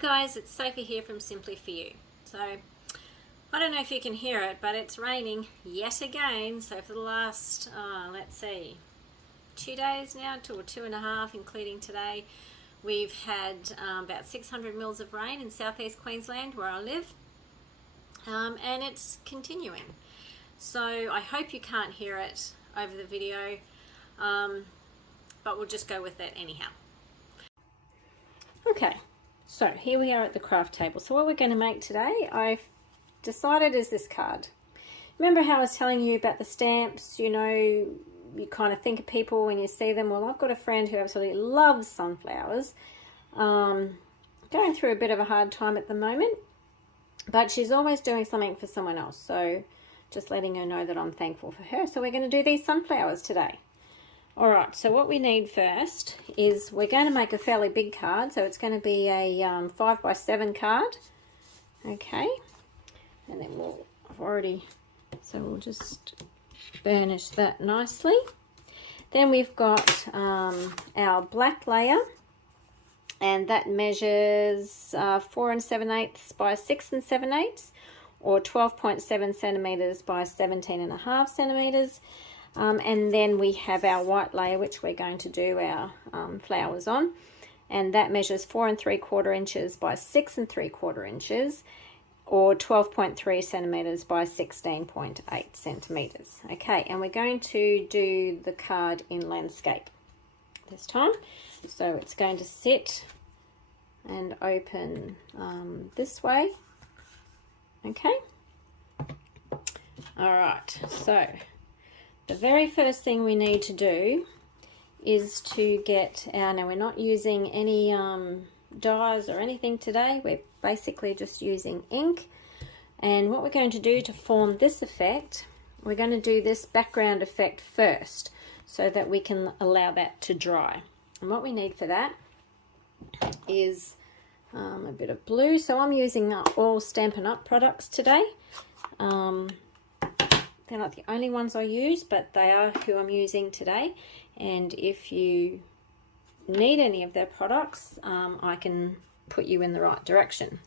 guys, it's Sophie here from Simply For You. So, I don't know if you can hear it, but it's raining yet again. So for the last, let's see, 2 days now, 2 or 2.5, including today, we've had about 600 mils of rain in southeast Queensland where I live, and it's continuing. So I hope you can't hear it over the video, but we'll just go with it anyhow. Okay, so here we are at the craft table. So what we're going to make today, I've decided, is this card. Remember how I was telling you about the stamps? You know, you kind of think of people when you see them. Well, I've got a friend who absolutely loves sunflowers, going through a bit of a hard time at the moment, but she's always doing something for someone else. So just letting her know that I'm thankful for her. So we're going to do these sunflowers today. All right, so what we need first is we're going to make a fairly big card. So it's going to be a 5x7 card. Okay, and then we'll just burnish that nicely. Then we've got our black layer, and that measures 4 7/8 by 6 7/8, or 12.7 centimeters by 17.5 centimeters. And then we have our white layer, which we're going to do our flowers on, and that measures 4 3/4 inches by 6 3/4 inches, or 12.3 centimeters by 16.8 centimeters. Okay, and we're going to do the card in landscape this time. So it's going to sit and open this way. Okay. All right, so the very first thing we need to do is to get our, now we're not using any dyes or anything today, we're basically just using ink. And what we're going to do to form this effect, we're going to do this background effect first so that we can allow that to dry. And what we need for that is a bit of blue. So I'm using all Stampin' Up products today. They're not the only ones I use, but they are who I'm using today. And if you need any of their products, I can put you in the right direction.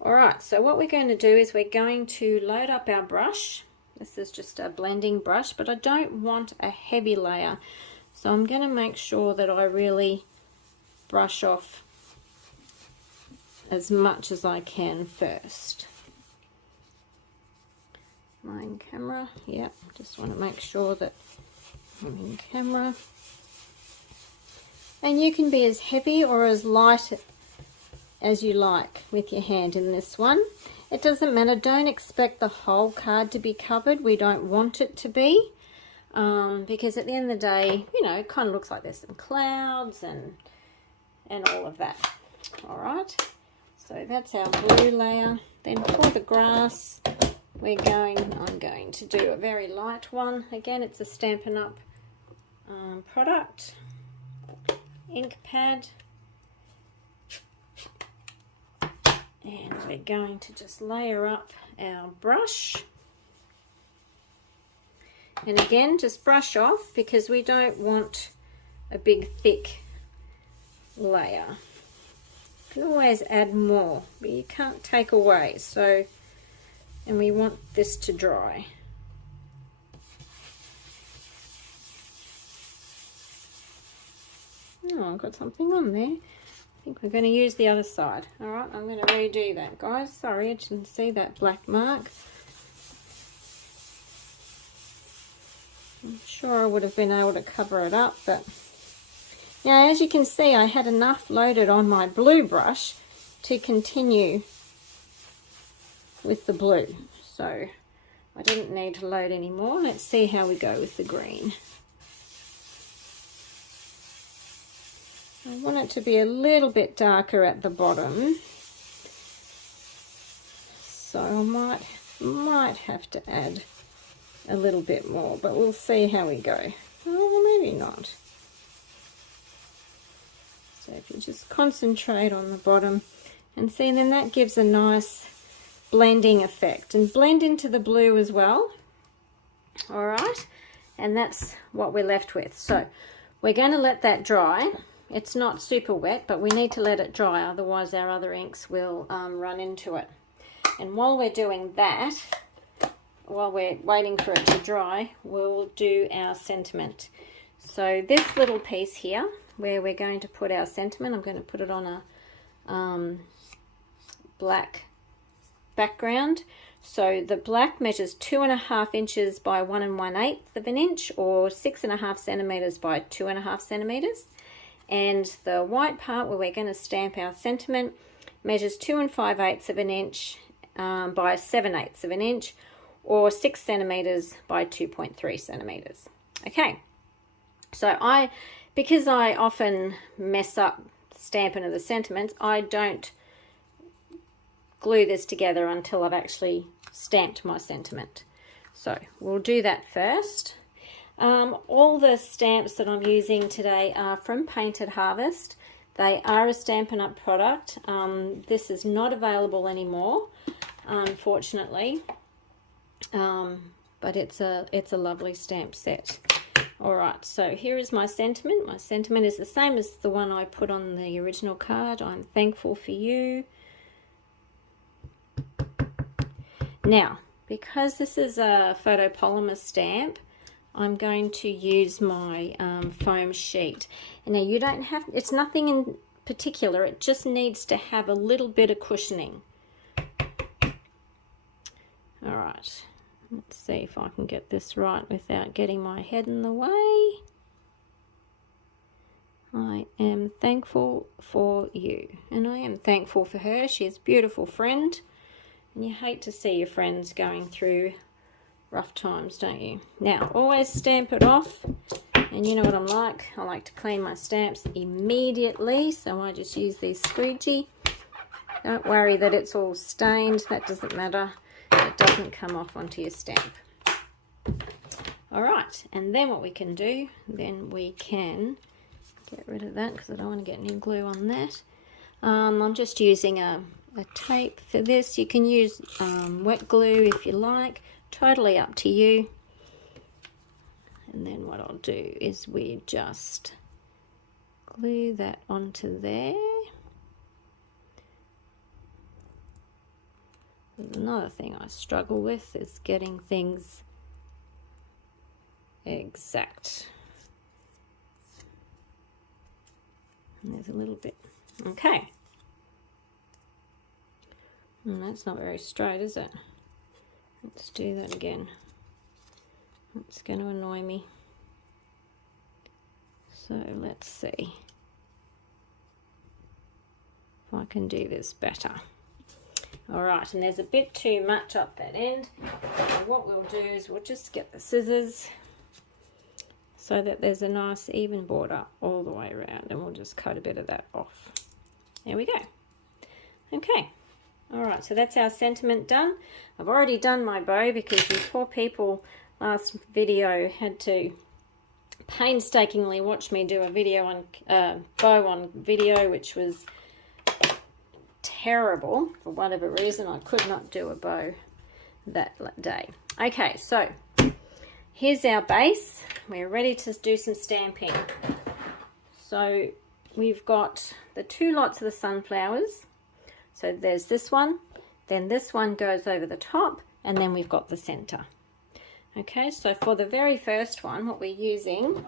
All right, so what we're going to do is we're going to load up our brush. This is just a blending brush, but I don't want a heavy layer. So I'm going to make sure that I really brush off as much as I can first. Am I in camera? Yep, just want to make sure that I'm in camera. And you can be as heavy or as light as you like with your hand in this one. It doesn't matter. Don't expect the whole card to be covered. We don't want it to be, because at the end of the day, you know, it kind of looks like there's some clouds and all of that. All right, so that's our blue layer. Then for the grass, I'm going to do a very light one. Again, it's a Stampin' Up product, ink pad, and we're going to just layer up our brush. And again, just brush off because we don't want a big thick layer. You can always add more, but you can't take away. So, and we want this to dry. Oh, I've got something on there. I think we're going to use the other side. All right, I'm going to redo that, guys. Sorry, I didn't see that black mark. I'm sure I would have been able to cover it up, but now as you can see, I had enough loaded on my blue brush to continue with the blue. So I didn't need to load any more. Let's see how we go with the green. I want it to be a little bit darker at the bottom, so I might have to add a little bit more, but we'll see how we go. Oh, maybe not. So if you just concentrate on the bottom and see, then that gives a nice blending effect, and blend into the blue as well. All right, and that's what we're left with. So we're going to let that dry, It's not super wet, but we need to let it dry, otherwise our other inks will run into it. And while we're doing that, while we're waiting for it to dry, we'll do our sentiment. So this little piece here, where we're going to put our sentiment, I'm going to put it on a black background. So the black measures 2.5 inches by 1 1/8 of an inch, or 6.5 centimeters by 2.5 centimeters. And the white part, where we're going to stamp our sentiment, measures 2 5/8 of an inch by 7/8 of an inch, or 6 centimeters by 2.3 centimeters. Okay, so because I often mess up stamping of the sentiments, I don't glue this together until I've actually stamped my sentiment. So we'll do that first. All the stamps that I'm using today are from Painted Harvest. They are a Stampin' Up! Product. This is not available anymore, unfortunately, but it's a lovely stamp set. All right, so here is my sentiment. My sentiment is the same as the one I put on the original card. I'm thankful for you. Now, because this is a photopolymer stamp, I'm going to use my foam sheet. And now you don't have, it's nothing in particular, it just needs to have a little bit of cushioning. All right, let's see if I can get this right without getting my head in the way. I am thankful for you, and I am thankful for her. She's a beautiful friend, and you hate to see your friends going through rough times, don't you? Now, always stamp it off, and you know what I'm like. I like to clean my stamps immediately, so I just use these squeegee. Don't worry that it's all stained, that doesn't matter. It doesn't come off onto your stamp. All right, and then what we can do, then we can get rid of that because I don't want to get any glue on that. I'm just using a tape for this. You can use wet glue if you like, totally up to you. And then what I'll do is we just glue that onto there. Another thing I struggle with is getting things exact. And there's a little bit. Okay. And that's not very straight, is it? Let's do that again. It's going to annoy me. So let's see if I can do this better. All right, and there's a bit too much up that end. So what we'll do is we'll just get the scissors so that there's a nice even border all the way around, and we'll just cut a bit of that off. There we go. Okay. All right, so that's our sentiment done. I've already done my bow because you poor people last video had to painstakingly watch me do a video on bow on video, which was terrible. For whatever reason, I could not do a bow that day. Okay, so here's our base. We're ready to do some stamping. So we've got the 2 lots of the sunflowers. So there's this one, then this one goes over the top, and then we've got the center. Okay, so for the very first one, what we're using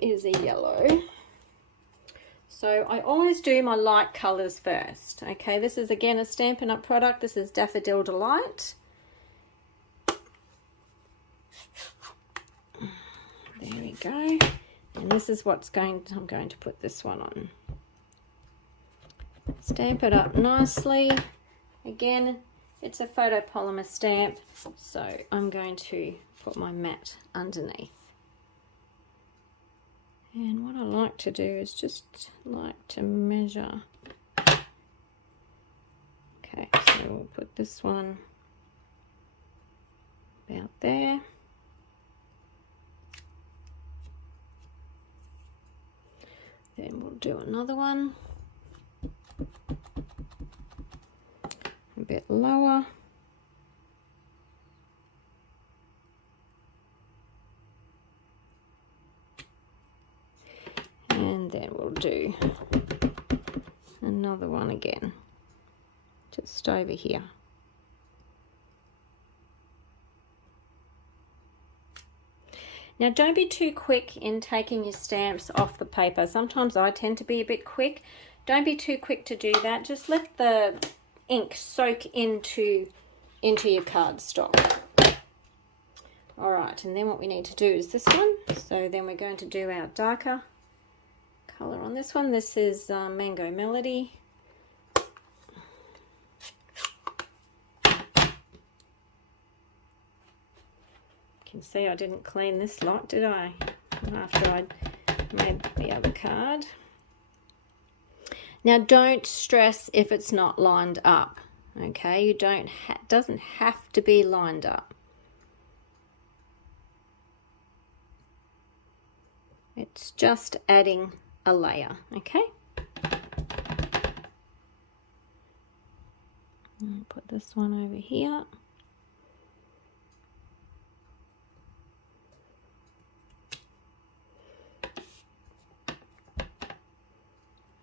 is a yellow. So I always do my light colors first. Okay, this is again a Stampin' Up! Product. This is Daffodil Delight. There we go. And this is what's I'm going to put this one on. Stamp it up nicely. Again, it's a photopolymer stamp, so I'm going to put my mat underneath. And what I like to do is just like to measure. Okay, so we'll put this one about there. Then we'll do another one. A bit lower. then we'll do another one again, just over here. Now don't be too quick in taking your stamps off the paper. Sometimes I tend to be a bit quick. Don't be too quick to do that. Just let the ink soak into your cardstock. All right, and then what we need to do is this one. So then we're going to do our darker color on this one. This is Mango Melody. You can see I didn't clean this lot, did I? After I made the other card. Now don't stress if it's not lined up, okay? You don't doesn't have to be lined up. It's just adding a layer, okay? I'll put this one over here.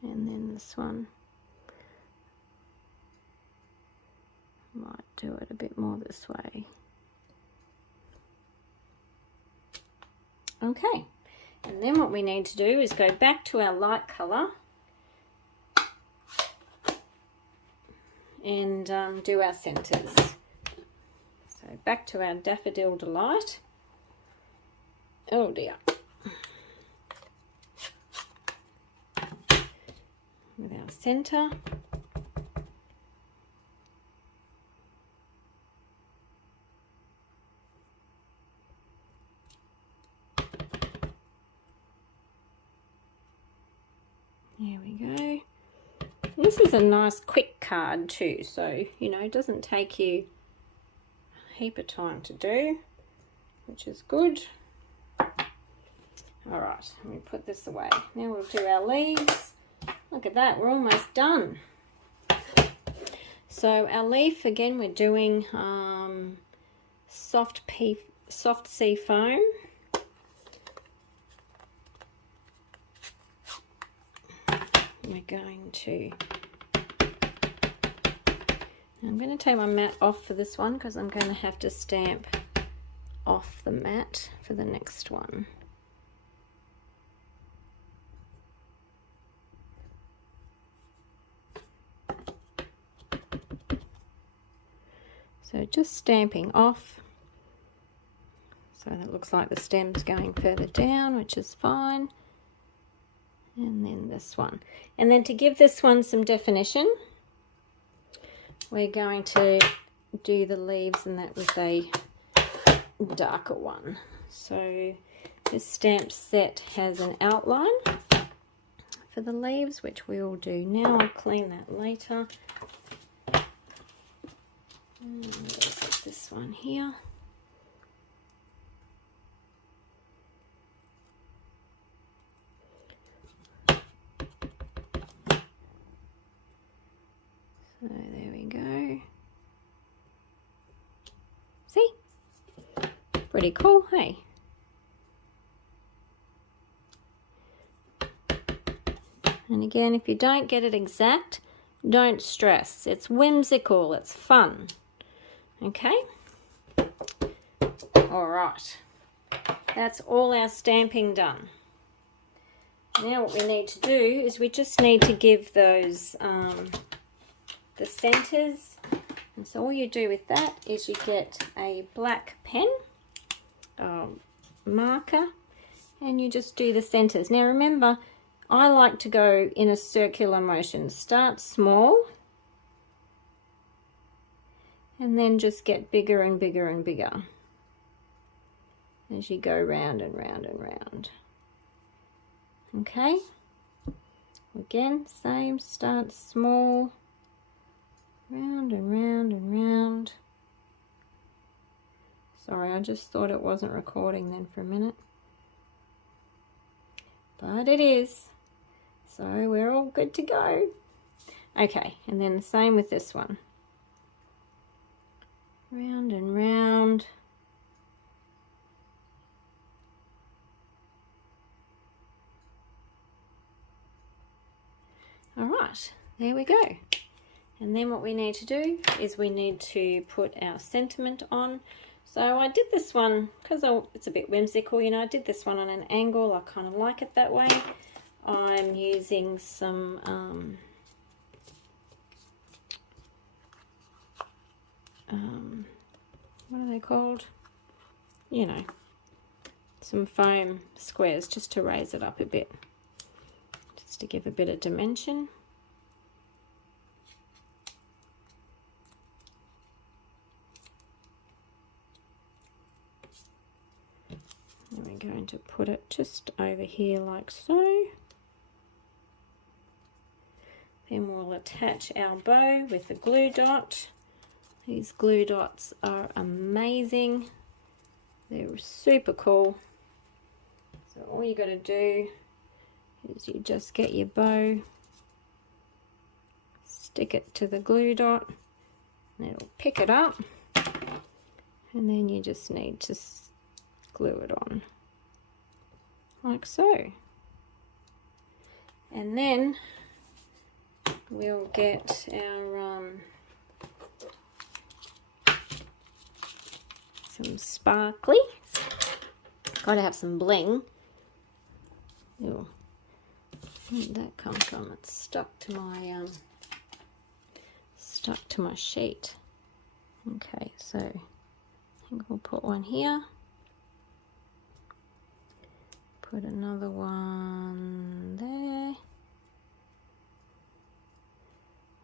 And then this one, might do it a bit more this way. Okay, and then what we need to do is go back to our light colour and do our centres. So back to our Daffodil Delight. Oh dear. With our centre. There we go. This is a nice quick card too, so you know, it doesn't take you a heap of time to do, which is good. All right, let me put this away. Now we'll do our leaves. Look at that, we're almost done. So our leaf, again, we're doing soft sea foam. We're going to, I'm going to take my mat off for this one because I'm going to have to stamp off the mat for the next one. So just stamping off, so that looks like the stem's going further down, which is fine. And then this one. And then to give this one some definition, we're going to do the leaves, and that was a darker one. So this stamp set has an outline for the leaves, which we will do now. I'll clean that later. There's this one here. So there we go. See? Pretty cool, hey? And again, if you don't get it exact, don't stress. It's whimsical, it's fun. Okay? All right. That's all our stamping done. Now what we need to do is we just need to give those the centers. And so all you do with that is you get a black pen, marker, and you just do the centers. Now remember, I like to go in a circular motion. Start small and then just get bigger and bigger and bigger as you go round and round and round. Okay, again, same, start small, round and round and round. Sorry, I just thought it wasn't recording then for a minute, but it is, so we're all good to go. Okay, and then the same with this one, round and round. All right, there we go. And then what we need to do is we need to put our sentiment on. So I did this one because it's a bit whimsical, you know. I did this one on an angle. I kind of like it that way. I'm using some what are they called? You know, some foam squares just to raise it up a bit, just to give a bit of dimension. And we're going to put it just over here like so. Then we'll attach our bow with the glue dot. These glue dots are amazing. They're super cool. So all you got to do is you just get your bow, stick it to the glue dot, and it'll pick it up. And then you just need to glue it on like so. And then we'll get our some sparkly. Gotta have some bling. Ooh, where did that come from? It's stuck to my sheet. Okay, so I think we'll put one here. Put another one there.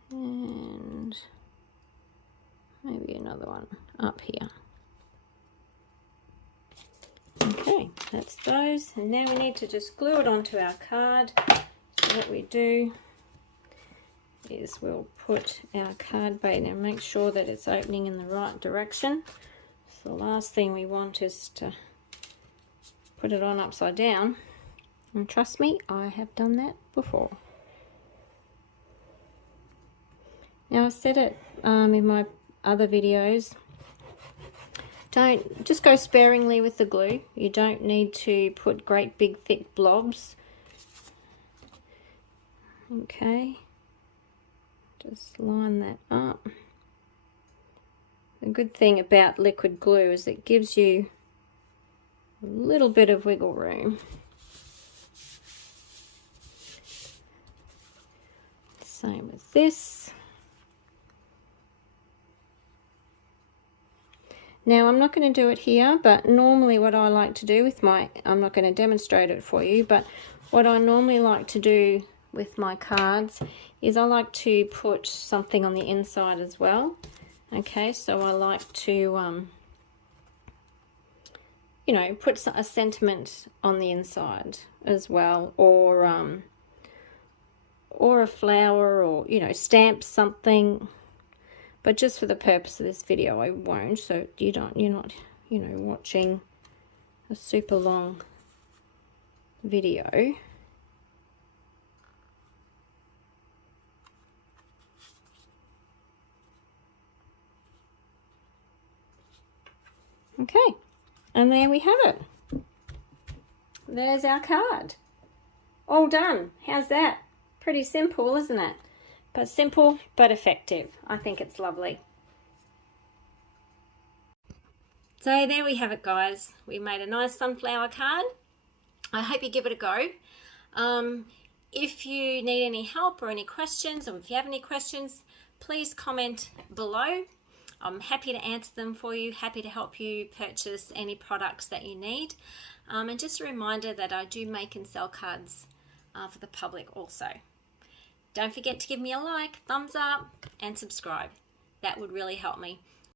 And maybe another one up here. Okay, that's those. And now we need to just glue it onto our card. So what we do is we'll put our card bait and make sure that it's opening in the right direction. So the last thing we want is to put it on upside down. And trust me, I have done that before. Now I said it in my other videos, just go sparingly with the glue. You don't need to put great big thick blobs. Okay, just line that up. The good thing about liquid glue is it gives you a little bit of wiggle room. Same with this. Now I'm not going to do it here, but normally what I like to do with I'm not going to demonstrate it for you, but what I normally like to do with my cards is I like to put something on the inside as well. Okay, so I like to, you know, put a sentiment on the inside as well, or a flower, or, you know, stamp something. But just for the purpose of this video, I won't, so you're not, you know, watching a super long video. Okay, and there we have it. There's our card. All done. How's that? Pretty simple, isn't it? But simple, but effective. I think it's lovely. So there we have it, guys. We made a nice sunflower card. I hope you give it a go. If you need any help or any questions, or if you have any questions, please comment below. I'm happy to answer them for you, happy to help you purchase any products that you need. And just a reminder that I do make and sell cards for the public also. Don't forget to give me a like, thumbs up, and subscribe. That would really help me.